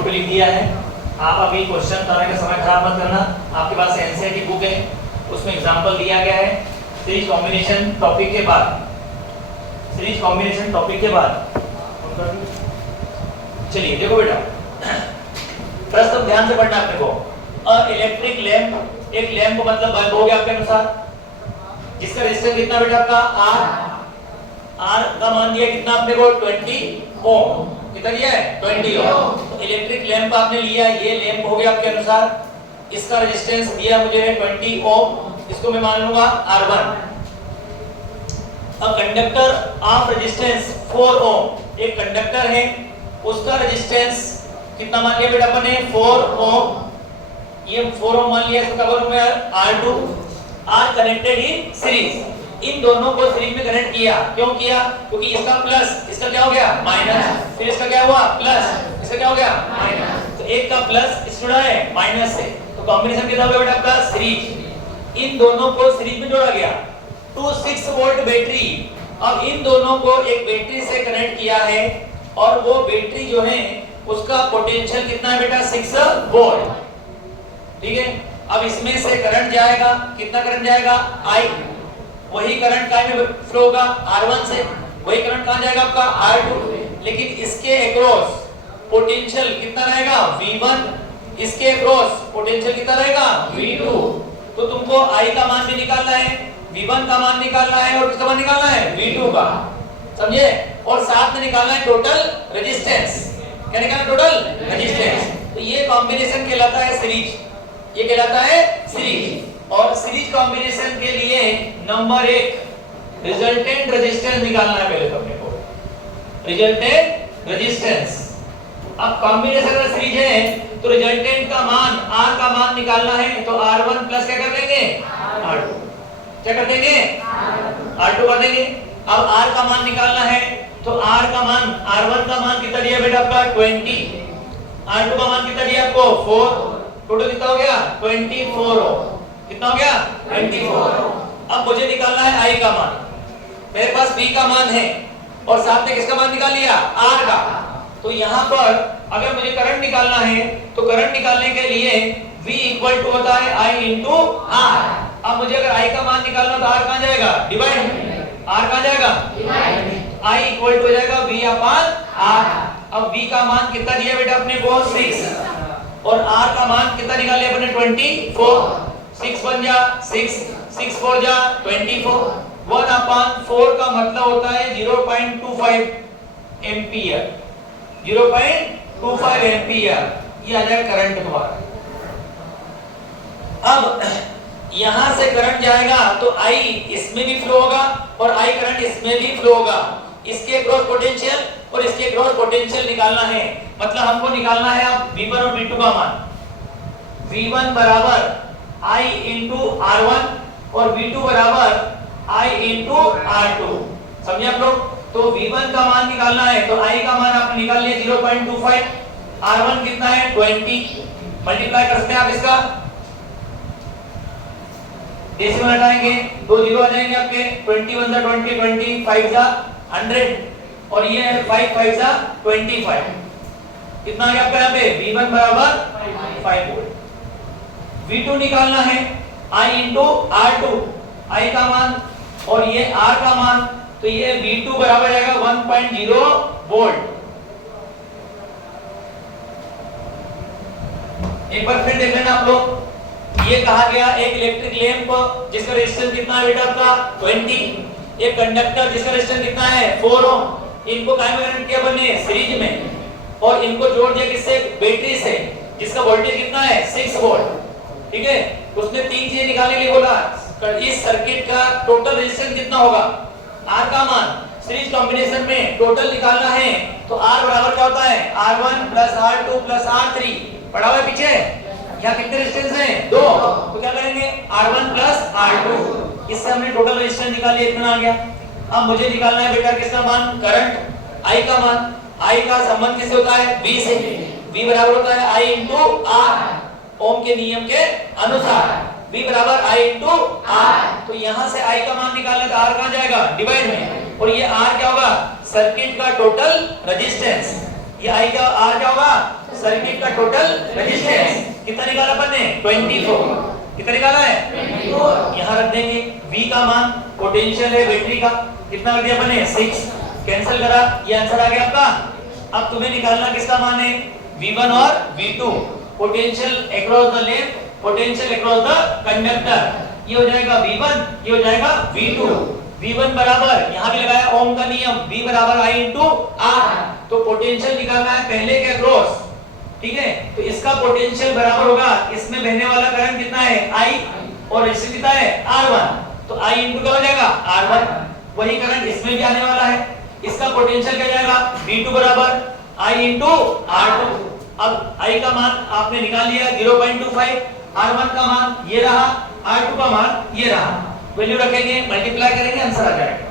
Board पे लिख दिया है। आप अभी क्वेश्चन करने का समय खराब मत करना, आपके पास एनसीईआरटी बुक है, उसमें एग्जांपल दिया गया है। सीरीज कॉम्बिनेशन टॉपिक के बाद चलिए देखो बेटा, प्रश्न ध्यान से पढ़ना अपने को। इलेक्ट्रिक लैंप, एक लैंप को मतलब बल्ब हो गया आपके अनुसार, जिसका रेजिस्टेंस कितना बेटा आपका R का मान दिया कितना आपने को 20 ओम। कितना दिया है 20 ओम। तो इलेक्ट्रिक लैंप आपने लिया, ये लैंप हो गया आपके अनुसार, इसका रेजिस्टेंस दिया मुझे 20 ओम, इसको मैं मान लूंगा R1। अब कंडक्टर ऑफ रेजिस्टेंस 4 ओम, एक कंडक्टर है उसका रेजिस्टेंस कितना मान लिया बेटा अपन ने 4 ओम, ये 4 ओम मान लिया, इसका कवर में R2 R connected in series. इन दोनों को सीरीज में कनेक्ट किया, क्यों किया? क्योंकि इसका प्लस, इसका क्या हो गया माइनस, फिर इसका क्या हुआ प्लस, इसका क्या हो गया माइनस। तो एक का प्लस इस जुड़ा है माइनस से, तो कॉम्बिनेशन कितना हो गया बेटा आपका सीरीज। इन दोनों को सीरीज में जोड़ा गया टू 6 वोल्ट बैटरी। अब इन दोनों को एक बैटरी से कनेक्ट किया है और वो बैटरी जो है उसका पोटेंशियल कितना है बेटा 6 वोल्ट। ठीक है, अब इसमें से करंट जाएगा, कितना करंट जाएगा I, वही करंट काय में फ्लो होगा R1 से, वही करंट कहां जाएगा आपका R2, लेकिन इसके अक्रॉस पोटेंशियल कितना रहेगा V1, इसके अक्रॉस पोटेंशियल कितना रहेगा V2। तो तुमको I का मान भी निकालना है, V1 का मान निकालना है और किसका मान निकालना है V2 का, समझे? और साथ में निकालना है टोटल रेजिस्टेंस। क्या निकालना है? Total resistance. तो ये कॉम्बिनेशन कहलाता है सीरीज, ये कहलाता है सीरीज। और सीरीज कॉम्बिनेशन के लिए नंबर 1 रिजल्टेंट रेजिस्टेंस निकालना है पहले तो अपने को, रिजल्टेंट रेजिस्टेंस। अब कॉम्बिनेशन का सीरीज है तो रिजल्टेंट का मान R का मान निकालना है, तो R1 प्लस क्या कर देंगे R2, क्या कर देंगे R2 कर देंगे। अब R का मान निकालना है तो R का मान, R1 का मान कितना दिया बेटा आपका 20, R2 का मान कितना दिया आपको 4, टोटल कितना हो गया 24। कितना हो गया 24। अब मुझे निकालना है I का मान, मेरे पास V का मान है और साथ में किसका मान निकाल लिया R का। तो यहाँ पर अगर मुझे करंट निकालना है तो करंट निकालने के लिए V इक्वल टू होता है I इंटू R। अब मुझे अगर I का मान निकालना तो R कहाँ जाएगा डिवाइड, R कहाँ जाएगा डिवाइड, I इक्वल टू हो जाएगा V अपॉन R। अब V का मान कितना दिया बेटा अपने को 6 और R का मान कितना निकाल लिया अपने 24, 6 बन जा 6, 6 4 जा 24, 1 अपॉन 4 का मतलब होता है 0.25 एम्पियर, 0.25 एम्पियर, ये आ जाएगा करंट तुम्हारा। अब यहां से करंट जाएगा तो I इसमें भी फ्लो होगा और I करंट इसमें भी फ्लो होगा, इसके क्रॉस पोटेंशियल और इसके क्रॉस पोटेंशियल निकालना है। मतलब हमको निकालना है अब V1 और V2 का मान। V1 बराबर I इंटू R1 और V2 बराबर I इंटू R2, समझे आप लोग? तो V1 का मान निकालना है तो I का मान आपने निकाल लिया 0.25, R1 कितना है 20, मल्टीप्लाई कर सकते हैं आप इसका, डेसिमल हटाएंगे 2 जीरो आ जाएंगे आपके, 21 जा 20, 25 जा 100 और ये है 5 5 जा 25। कितना आ गया आपका यहाँ पे V1 बराबर 5 वोल्ट। V2 निकालना है I इंटू R2, I का मान और ये R का मान, तो ये V2 बराबर आएगा 1.0 वोल्ट। एक बार फिर देख लेना आप लोग, ये कहा गया एक इलेक्ट्रिक लैंप जिसका रेजिस्टेंस कितना है बेटा आपका 20, एक कंडक्टर जिसका रेजिस्टेंस कितना है 4 ओम, इनको काय में कनेक्ट किया बने सीरीज में और इनको जोड़ दिया किससे बैटरी से जिसका वोल्टेज कितना है 6 वोल्ट। ठीक है, उसने 3 चीजें निकालने के लिए बोला, इस सर्किट का टोटल रेजिस्टेंस कितना होगा, R का मान सीरीज कॉम्बिनेशन में टोटल निकालना है तो R बराबर क्या होता है R1 plus R2 plus R3, पढ़ा हुआ है पीछे, यहाँ कितने रेजिस्टेंस हैं 2, तो क्या करेंगे R1 प्लस R2, इससे हमने टोटल रेजिस्टेंस निकाल लिया, इतना आ गया। अब मुझे निकालना है बेटा किसका मान करंट I का मान, I का संबंध किससे होता है V से, V बराबर होता है I इंटू R, ओम के नियम के अनुसार V बराबर I इंटू R। तो यहाँ से I का मान निकालना तो R कहाँ जाएगा डिवाइड में, और ये R क्या होगा सर्किट का टोटल रेजिस्टेंस। ये आई क्या आर क्या होगा सर्किट का टोटल रेजिस्टेंस कितना निकाला अपन ने 24 कितना निकाला है 24 यहां रख देंगे V का मान पोटेंशियल है बैटरी का कितना रख दिया अपन ने 6 कैंसिल करा ये आंसर आ गया आपका अब तुम्हें निकालना किसका मान है V1 और V2 potential across the lamp potential across the conductor ये हो जाएगा V1 ये हो जाएगा V2 V1 बराबर यहां भी लगाया ओम का नियम V बराबर I into R तो पोटेंशियल निकालना है पहले के अक्रॉस ठीक है तो इसका पोटेंशियल बराबर होगा इसमें बहने वाला करंट कितना है I और रेजिस्टेंस कितना है R1 तो I into क्या हो जाएगा R1 वही करंट इसमें भी आने वाला है इसका पोटेंशियल क्या जाएगा V2 बराबर I into R2 अब I का मान आपने निकाल लिया 0.25 R1 का मान ये रहा R2 का मान ये रहा वैल्यू रखेंगे मल्टीप्लाई करेंगे आंसर आ जाएगा